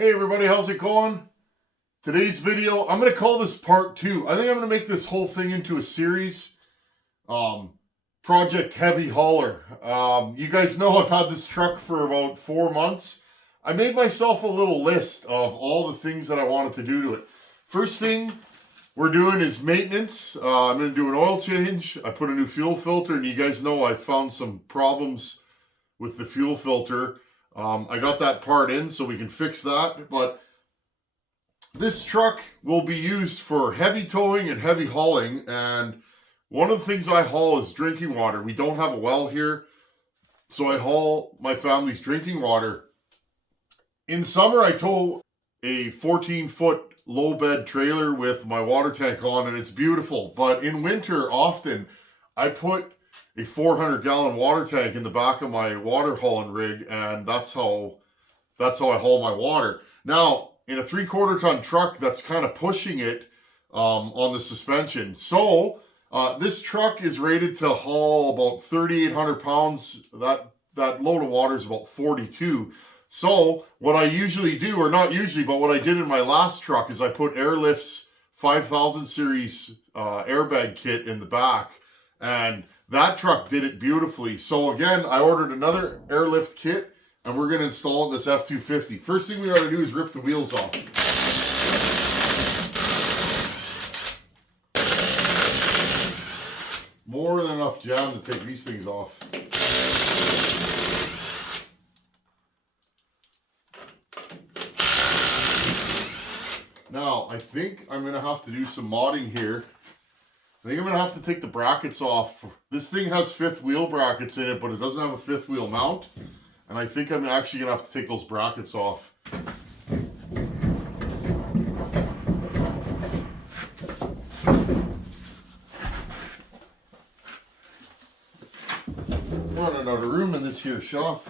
Hey everybody, how's it going? Today's video, I'm going to call this part 2. I think I'm going to make this whole thing into a series. Project Heavy Hauler. You guys know I've had this truck for about 4 months. I made myself a little list of all the things that I wanted to do to it. First thing we're doing is maintenance. I'm going to do an oil change. I put a new fuel filter, and you guys know I found some problems with the fuel filter. I got that part in so we can fix that, but this truck will be used for heavy towing and heavy hauling, and one of the things I haul is drinking water. We don't have a well here, so I haul my family's drinking water. In summer, I tow a 14-foot low bed trailer with my water tank on, and it's beautiful, but in winter, often, I put a 400-gallon water tank in the back of my water hauling rig, and that's how I haul my water. Now, in a 3/4 ton truck, that's kind of pushing it on the suspension. So this truck is rated to haul about 3,800 pounds. That load of water is about 42. So what I usually do, or not usually, but what I did in my last truck is I put Airlift's 5000 series airbag kit in the back, and that truck did it beautifully. So again, I ordered another Airlift kit, and we're going to install it in this F250. First thing we got to do is rip the wheels off. More than enough jam to take these things off. Now, I think I'm going to have to do some modding here. I think I'm going to have to take the brackets off. This thing has fifth wheel brackets in it, but it doesn't have a fifth wheel mount. And I think I'm actually going to have to take those brackets off. Running out of room in this here shop.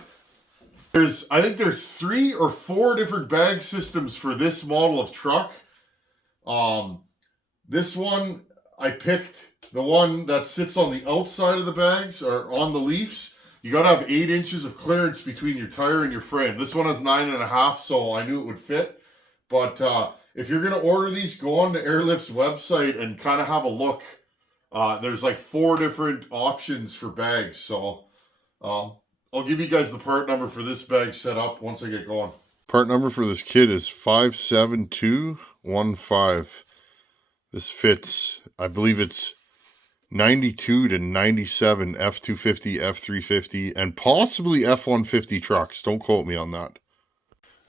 I think there's 3 or 4 different bag systems for this model of truck. This one, I picked the one that sits on the outside of the bags, or on the leaves. You gotta have 8 inches of clearance between your tire and your frame. This one has 9.5, so I knew it would fit. But if you're gonna order these, go on to Airlift's website and kind of have a look. There's like 4 different options for bags, so I'll give you guys the part number for this bag set up once I get going. Part number for this kit is 57215. This fits, I believe it's 92 to 97 F250, F350, and possibly F150 trucks. Don't quote me on that.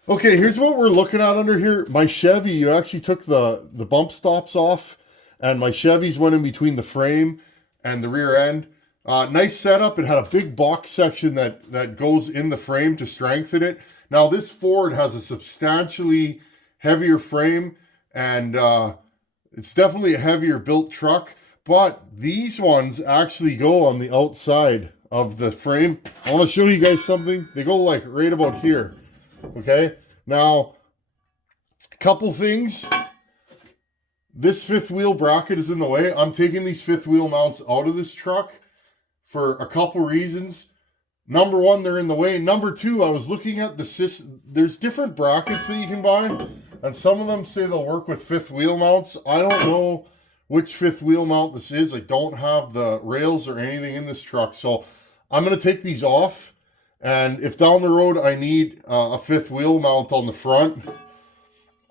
Okay, here's what we're looking at under here. My Chevy, you actually took the bump stops off, and my Chevys went in between the frame and the rear end. Nice setup. It had a big box section that goes in the frame to strengthen it. Now, this Ford has a substantially heavier frame, and it's definitely a heavier built truck. But these ones actually go on the outside of the frame. I want to show you guys something. They go like right about here. Okay. Now, a couple things. This fifth wheel bracket is in the way. I'm taking these fifth wheel mounts out of this truck for a couple reasons. Number one, they're in the way. Number two, I was looking at the system. There's different brackets that you can buy, and some of them say they'll work with fifth wheel mounts. I don't know which fifth wheel mount this is. I don't have the rails or anything in this truck, so I'm going to take these off, and if down the road I need a fifth wheel mount on the front,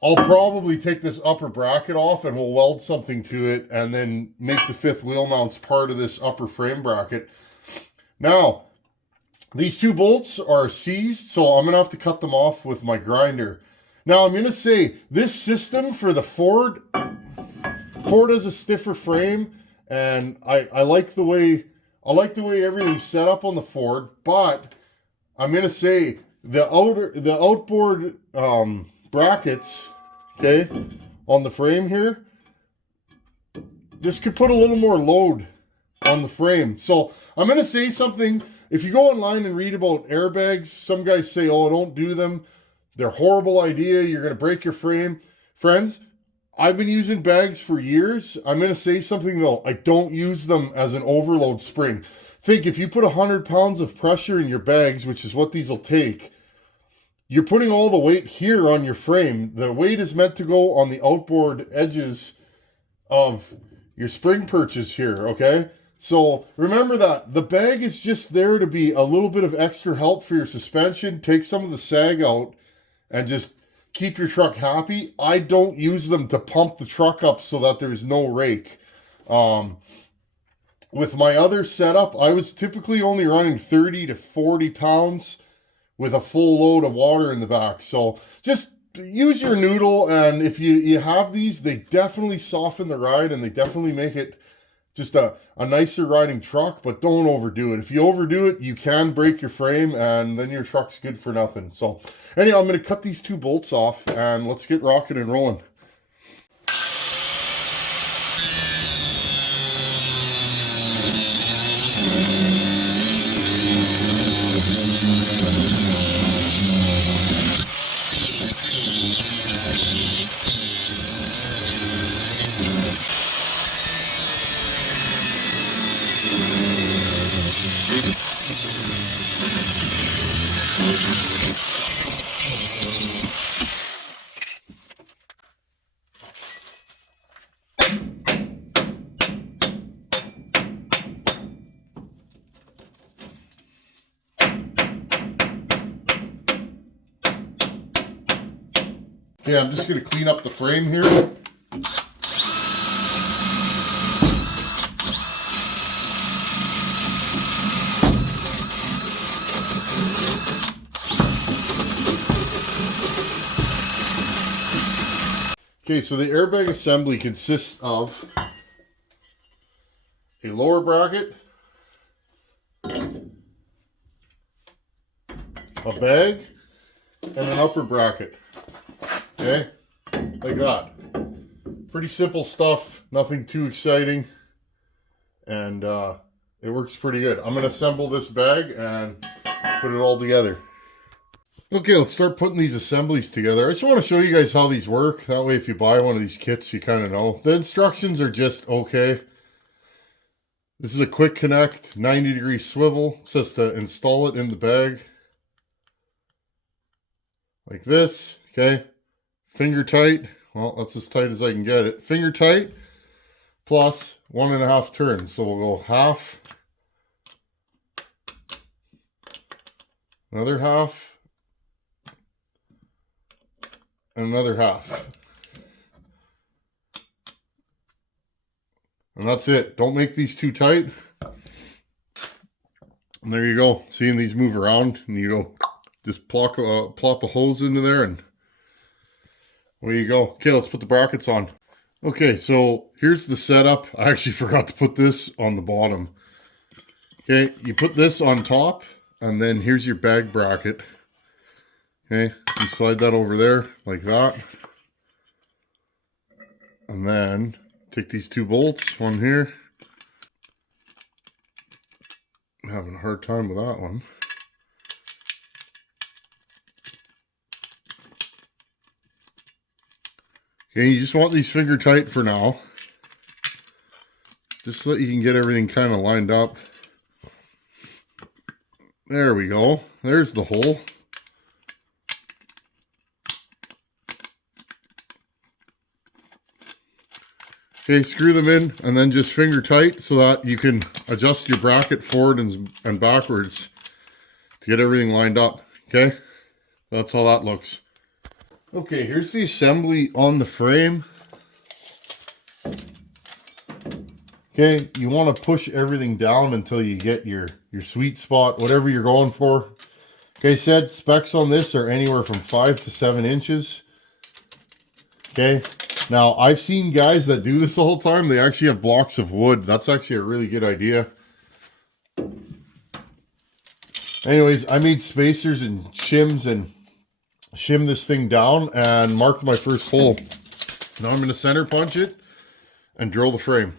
I'll probably take this upper bracket off and we'll weld something to it and then make the fifth wheel mounts part of this upper frame bracket. Now, these 2 bolts are seized, so I'm going to have to cut them off with my grinder. Now, I'm going to say this system for the Ford has a stiffer frame, and I like the way everything's set up on the Ford, but I'm going to say the outboard brackets, okay, on the frame here, this could put a little more load on the frame. So I'm going to say something. If you go online and read about airbags, some guys say, oh, don't do them. They're a horrible idea. You're going to break your frame. Friends, I've been using bags for years. I'm going to say something though. I don't use them as an overload spring. Think if you put 100 pounds of pressure in your bags, which is what these will take, you're putting all the weight here on your frame. The weight is meant to go on the outboard edges of your spring perches here, okay? So remember that the bag is just there to be a little bit of extra help for your suspension. Take some of the sag out and just keep your truck happy. I don't use them to pump the truck up so that there's no rake. With my other setup, I was typically only running 30 to 40 pounds with a full load of water in the back. So just use your noodle, and if you have these, they definitely soften the ride and they definitely make it just a nicer riding truck, but don't overdo it. If you overdo it, you can break your frame and then your truck's good for nothing. So anyhow, I'm going to cut these 2 bolts off and let's get rocking and rolling. Okay, I'm just going to clean up the frame here. Okay, so the airbag assembly consists of a lower bracket, a bag, and an upper bracket. Okay, like that. Pretty simple stuff, nothing too exciting, and it works pretty good. I'm going to assemble this bag and put it all together. Okay, let's start putting these assemblies together. I just want to show you guys how these work. That way if you buy one of these kits, you kind of know. The instructions are just okay. This is a quick connect, 90-degree swivel. It says to install it in the bag. Like this, okay. Finger tight. Well, that's as tight as I can get it. Finger tight plus 1.5 turns. So we'll go half. Another half. And another half. And that's it. Don't make these too tight. And there you go. Seeing these move around, and you go just plop a hose into there, and there you go. Okay, let's put the brackets on. Okay, so here's the setup. I actually forgot to put this on the bottom. Okay, you put this on top, and then here's your bag bracket. Okay, you slide that over there like that. And then take these 2 bolts, one here. I'm having a hard time with that one. Okay, you just want these finger tight for now. Just so that you can get everything kind of lined up. There we go. There's the hole. Okay, screw them in and then just finger tight so that you can adjust your bracket forward and backwards to get everything lined up. Okay, that's how that looks. Okay, here's the assembly on the frame. Okay, you want to push everything down until you get your sweet spot, whatever you're going for. Okay, said specs on this are anywhere from 5 to 7 inches. Okay, now I've seen guys that do this the whole time. They actually have blocks of wood. That's actually a really good idea. Anyways, I made spacers and shims and shim this thing down and marked my first hole. Now I'm going to center punch it and drill the frame.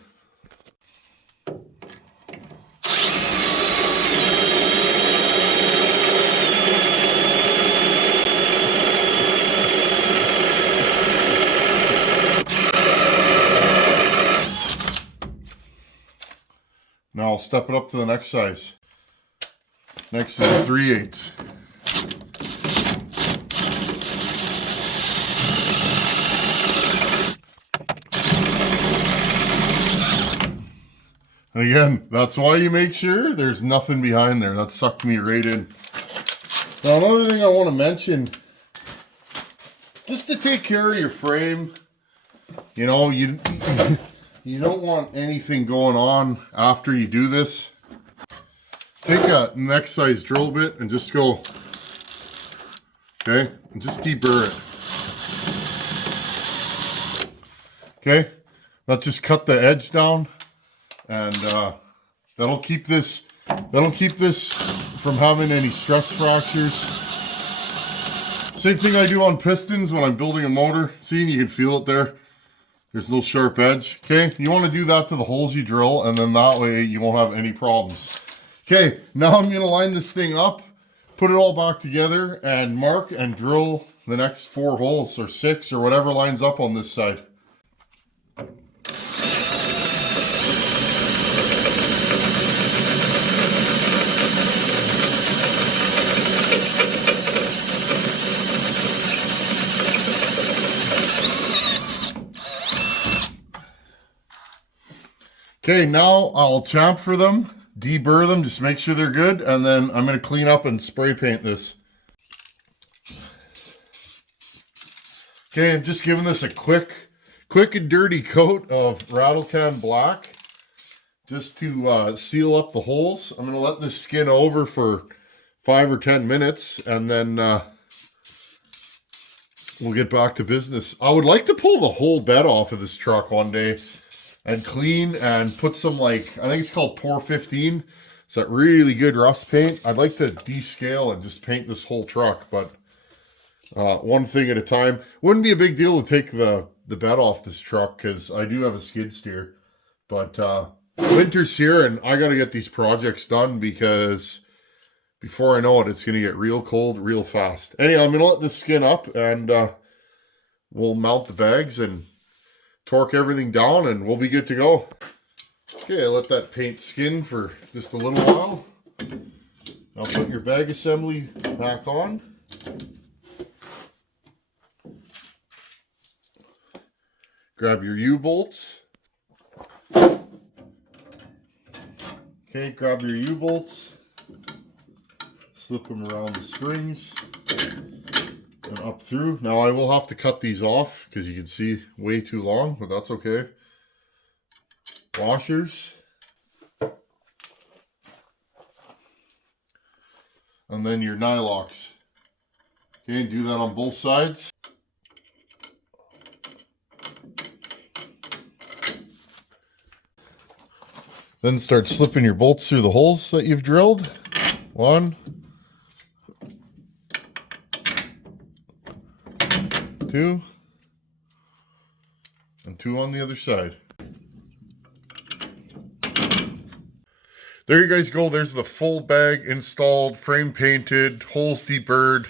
Now I'll step it up to the next size. Next is a 3/8. And again, that's why you make sure there's nothing behind there. That sucked me right in. Now, another thing I want to mention, just to take care of your frame, you know, you don't want anything going on after you do this. Take a next size drill bit and just go, okay, and just deburr it. Okay, let's just cut the edge down, and that'll keep this from having any stress fractures. Same thing I do on pistons when I'm building a motor. See, you can feel it there. There's a little sharp edge. Okay, you want to do that to the holes you drill, and then that way you won't have any problems. Okay, now I'm going to line this thing up, put it all back together, and mark and drill the next 4 holes, or 6, or whatever lines up on this side. Okay, now I'll chamfer them, deburr them, just make sure they're good, and then I'm going to clean up and spray paint this. Okay, I'm just giving this a quick and dirty coat of rattle can black, just to seal up the holes. I'm going to let this skin over for 5 or 10 minutes, and then we'll get back to business. I would like to pull the whole bed off of this truck one day and clean and put some, like, I think it's called Pour 15. It's that really good rust paint. I'd like to descale and just paint this whole truck, but one thing at a time. Wouldn't be a big deal to take the bed off this truck, because I do have a skid steer. But winter's here, and I got to get these projects done, because before I know it, it's going to get real cold real fast. Anyhow, I'm going to let this skin up, and we'll mount the bags and torque everything down, and we'll be good to go. Okay, let that paint skin for just a little while. Now put your bag assembly back on. Grab your U-bolts. Okay, grab your U-bolts. Slip them around the springs and up through. Now I will have to cut these off, because you can see way too long, but that's okay. Washers. And then your nylocks. Okay, do that on both sides. Then start slipping your bolts through the holes that you've drilled. 1, 2, and 2 on the other side. There you guys go. There's the full bag installed, frame painted, holes deburred.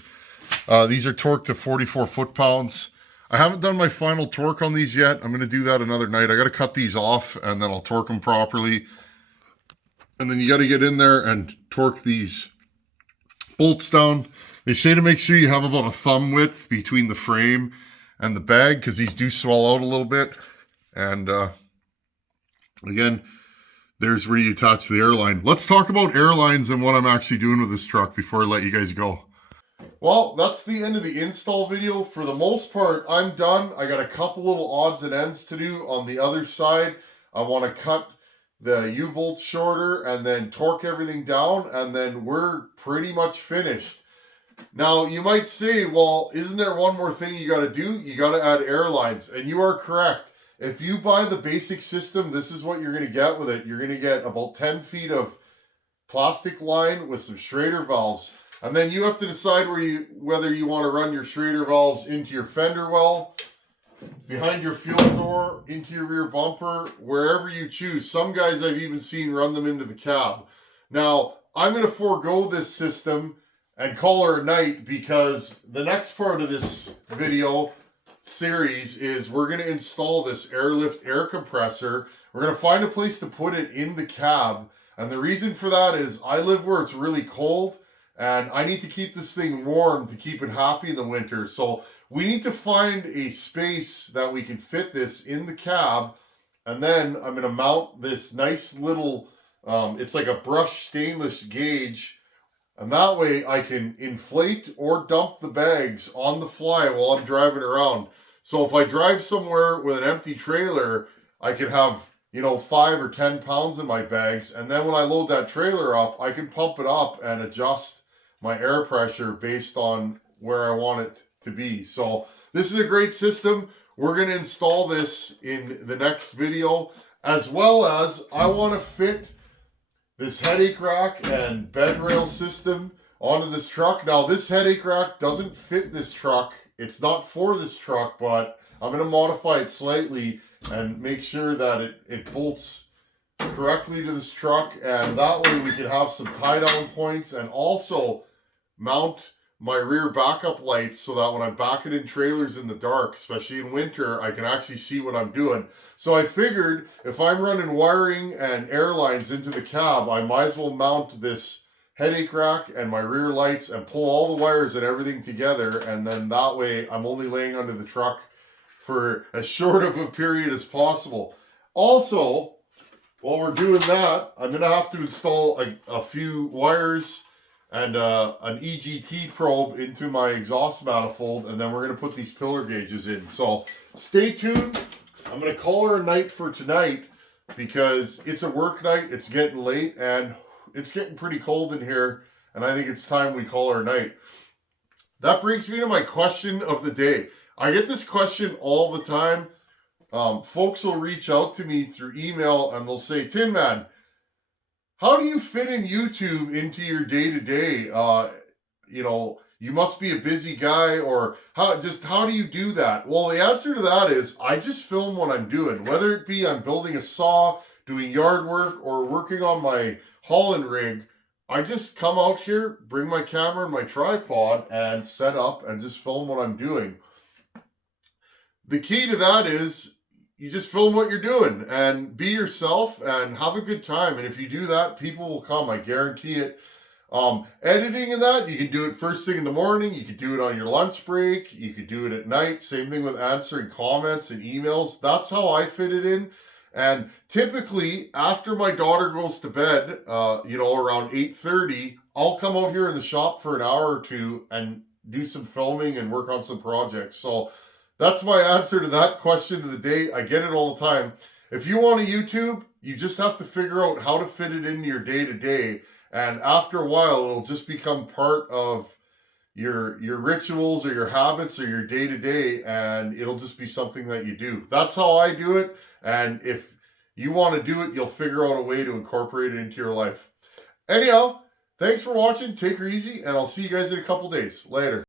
These are torqued to 44 foot-pounds. I haven't done my final torque on these yet. I'm going to do that another night. I got to cut these off, and then I'll torque them properly. And then you got to get in there and torque these bolts down. They say to make sure you have about a thumb width between the frame and the bag, because these do swell out a little bit. And again, there's where you attach the airline. Let's talk about airlines and what I'm actually doing with this truck before I let you guys go. Well, that's the end of the install video. For the most part, I'm done. I got a couple little odds and ends to do on the other side. I want to cut the U-bolts shorter and then torque everything down, and then we're pretty much finished. Now, you might say, well, isn't there one more thing you got to do? You got to add airlines, and you are correct. If you buy the basic system, this is what you're going to get with it. You're going to get about 10 feet of plastic line with some Schrader valves. And then you have to decide whether you want to run your Schrader valves into your fender well, behind your fuel door, into your rear bumper, wherever you choose. Some guys I've even seen run them into the cab. Now, I'm going to forego this system and call her a night, because the next part of this video series is we're going to install this Airlift air compressor. We're going to find a place to put it in the cab. And the reason for that is I live where it's really cold, and I need to keep this thing warm to keep it happy in the winter. So we need to find a space that we can fit this in the cab And then I'm going to mount this nice little, it's like a brushed stainless gauge. And that way I can inflate or dump the bags on the fly while I'm driving around. So if I drive somewhere with an empty trailer, I can have, 5 or 10 pounds in my bags. And then when I load that trailer up, I can pump it up and adjust my air pressure based on where I want it to be. So this is a great system. We're going to install this in the next video, as well as I want to fit this headache rack and bed rail system onto this truck. Now, this headache rack doesn't fit this truck. It's not for this truck, but I'm going to modify it slightly and make sure that it bolts correctly to this truck. And that way we can have some tie-down points and also mount my rear backup lights so that when I'm backing in trailers in the dark, especially in winter, I can actually see what I'm doing. So I figured if I'm running wiring and air lines into the cab, I might as well mount this headache rack and my rear lights and pull all the wires and everything together. And then that way I'm only laying under the truck for as short of a period as possible. Also, while we're doing that, I'm going to have to install a few wires and an EGT probe into my exhaust manifold, and then we're going to put these pillar gauges in. So stay tuned. I'm going to call her a night for tonight because it's a work night, it's getting late, and it's getting pretty cold in here, and I think it's time we call her a night. That brings me to my question of the day. I get this question all the time. Folks will reach out to me through email, and they'll say, Tin Man, how do you fit in YouTube into your day-to-day? You must be a busy guy, or how do you do that? Well, the answer to that is I just film what I'm doing, whether it be I'm building a saw, doing yard work, or working on my hauling rig. I just come out here, bring my camera and my tripod, and set up and just film what I'm doing. The key to that is you just film what you're doing and be yourself and have a good time. And if you do that, people will come. I guarantee it. Editing and that, you can do it first thing in the morning. You could do it on your lunch break. You could do it at night. Same thing with answering comments and emails. That's how I fit it in. And typically, after my daughter goes to bed, around 8:30, I'll come out here in the shop for an hour or two and do some filming and work on some projects. So that's my answer to that question of the day. I get it all the time. If you want a YouTube, you just have to figure out how to fit it into your day-to-day. And after a while, it'll just become part of your rituals or your habits or your day-to-day, and it'll just be something that you do. That's how I do it. And if you want to do it, you'll figure out a way to incorporate it into your life. Anyhow, thanks for watching. Take her easy, and I'll see you guys in a couple days. Later.